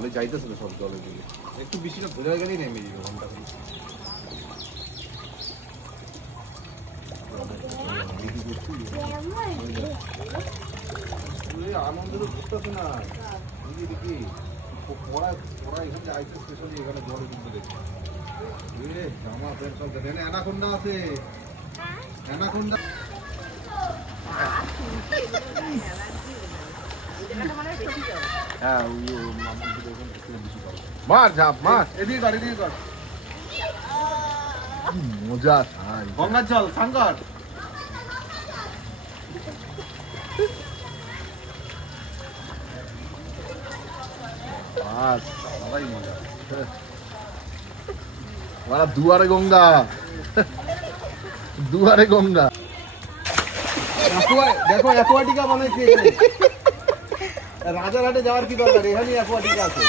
জলে যাইতেছে না সব জলের দিকে একটু বৃষ্টিটা বোঝা গেলেই নেমে যাবে ঘন্টা আনন্দ তো ঘুরতেছে না দেখি পড়া এখানে যাইতে স্পেশালি এখানে জলে কিন্তু দেখি জামা প্যান্ট সব দেখেন অ্যানাকোন্ডা আছে অ্যানাকোন্ডা হ্যাঁ মার ঝাপ মার এদিকে কর এদিকে কর মজা গঙ্গার জল সাঙ্গর সবাই মজা দুয়ারে গঙ্গা দুয়ারে গঙ্গা দেখো অ্যাকোয়াটিকা বানাইছে রাজারহাটে যাওয়ার কি দরকার এখানে অ্যাকোয়াটিকা আছে